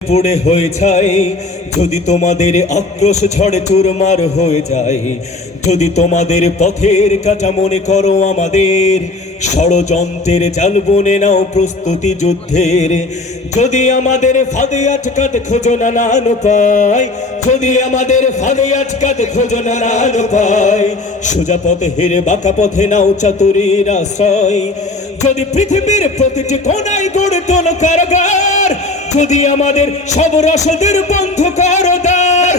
পড়ে হয়ে যায় যদি তোমাদের আক্রোশ ঝড়ে চুরমার হয়ে যায়, যদি তোমাদের পথের কাটা মনে করো আমাদের ষড়যন্ত্রের জাল বনে নাও প্রস্তুতি যুদ্ধের। যদি আমাদের ফাঁদে আটকাতে খোঁজো নানান উপায়, যদি আমাদের ফাঁদে আটকাতে খোঁজো নানান উপায়, সোজা পথে হেরে বাঁকা পথে নাও চাতুরীর আশ্রয়। যদি পৃথিবীর প্রতিটি কোণায় গড়ে তোলো কারাগার, যদি আমাদের সব রসদের বন্ধ করো দ্বার,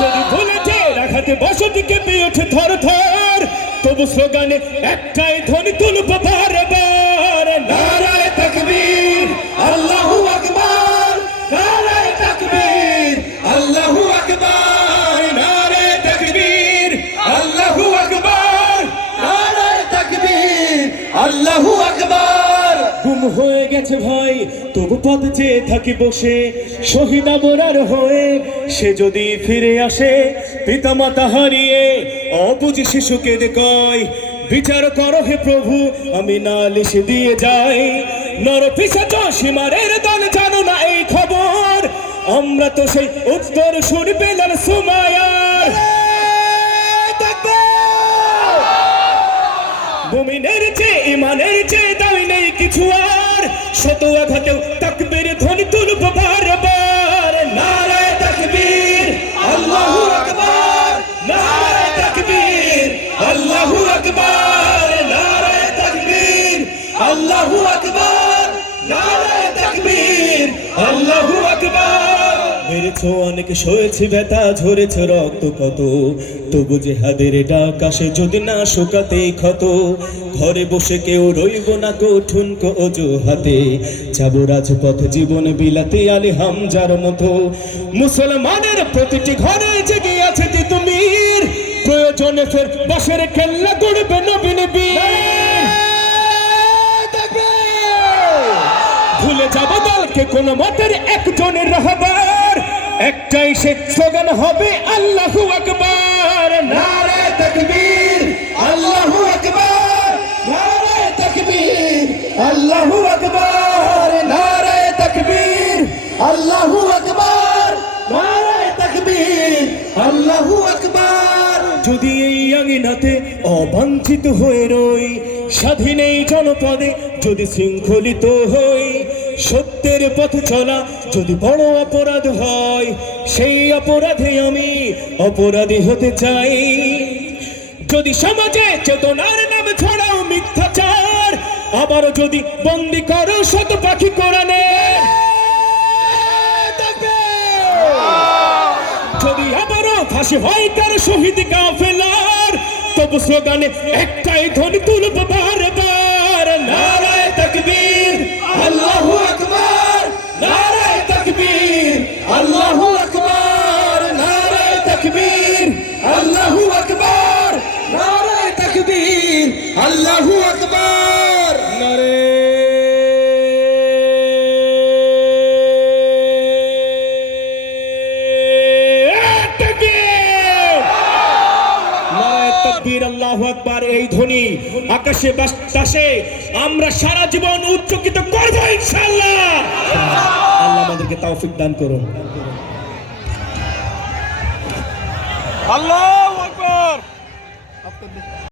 যদি ভুলেছে রাখাতে বসতিকে পেয়ে ওঠে থর থর, তবু স্লোগানে একটাই ধ্বনি তুলব বারবার, নারায়ে তাকবীর আল্লাহু আকবার, নারায়ে তাকবীর আল্লাহু আকবার, নারায়ে তাকবীর আল্লাহু আকবার, নারায়ে তাকবীর আল্লাহু আকবার। গুম হয়ে গেছে ভাই তবু পথ চেয়ে থাকি বসে, শহীদ আবরার হয়ে সে যদি ফিরে আসে, পিতা মাতা হারিয়ে অবুঝ শিশুকে কয়, বিচার করো হে প্রভু আমি নালিশ দিয়ে যাই। নর পিশাচ সীমারের দল জানো না এই খবর, আমরা তো সেই উত্তর সুর পেলাম সুমায়ার। মুমিনের চেয়ে ইমানের চেয়ে দামি নেই কিছু আর, শত আঘাতেও তাকবীর ধ্বনি তুলব বারবার, নারায়ে তাকবীর আল্লাহু আকবার, নারায়ে তাকবীর আল্লাহু আকবার, নারায়ে তাকবীর আল্লাহু আকবার, নারায়ে তাকবীর আল্লাহু আকবার। মেরেছো অনেক সয়েছি ব্যথা ঝরেছে রক্ত কত, তবু জেহাদের ডাক আসে যদি না শুকাতে ক্ষত। ঘরে বসে কেউ রইব না কঠুন অজুহাতে, যাবো রাজপথ জীবন বিলাতে আলী হামজার মতো। মুসলমানের প্রতিটি ঘরে জেগে আছে তিতুমির, প্রয়োজনে ফের বসের কেল্লা গড়বে নবীন বীর। ভুলে যাব দলকে কোন মতের একজনের রাহবার, একটাই সে স্লোগান হবে আল্লাহু আকবার, নারায়ে তাকবীর আল্লাহু আকবার, নারায়ে তাকবীর আল্লাহু আকবার, নারায়ে তাকবীর আল্লাহু আকবার, নারায়ে তাকবীর আল্লাহু আকবার। যদি এই আঙিনাতে অবাঞ্ছিত হয়ে রই, স্বাধীন এই জনপদে যদি শৃঙ্খলিত হই, সত্যের পথ চলা যদি বড় অপরাধ হয়, সেই অপরাধে আমি অপরাধী হতে চাই। যদি সমাজে চেতনার নামে ছড়াও মিথ্যাচার, আবারও যদি বন্দি করো শত পাখি কোরআনে, যদি আবারও ফাঁসি হয় কারো শহীদ কাফেলার, তবু স্লোগানে একটাই ধ্বনি তুলব বারবার, নারায়ে তাকবীর আল্লাহু আকবার, নারায়ে তাকবীর আল্লাহু আকবার, নারায়ে তাকবীর আল্লাহু আকবার, নারায়ে তাকবীর আল্লাহু আকবার, নারে আল্লাহু আকবার। এই ধ্বনি আকাশে বাতাসে আমরা সারা জীবন উচ্চকিত করব ইনশাআল্লাহ। আল্লাহ আমাদেরকে তৌফিক দান করুন। আল্লাহু আকবার।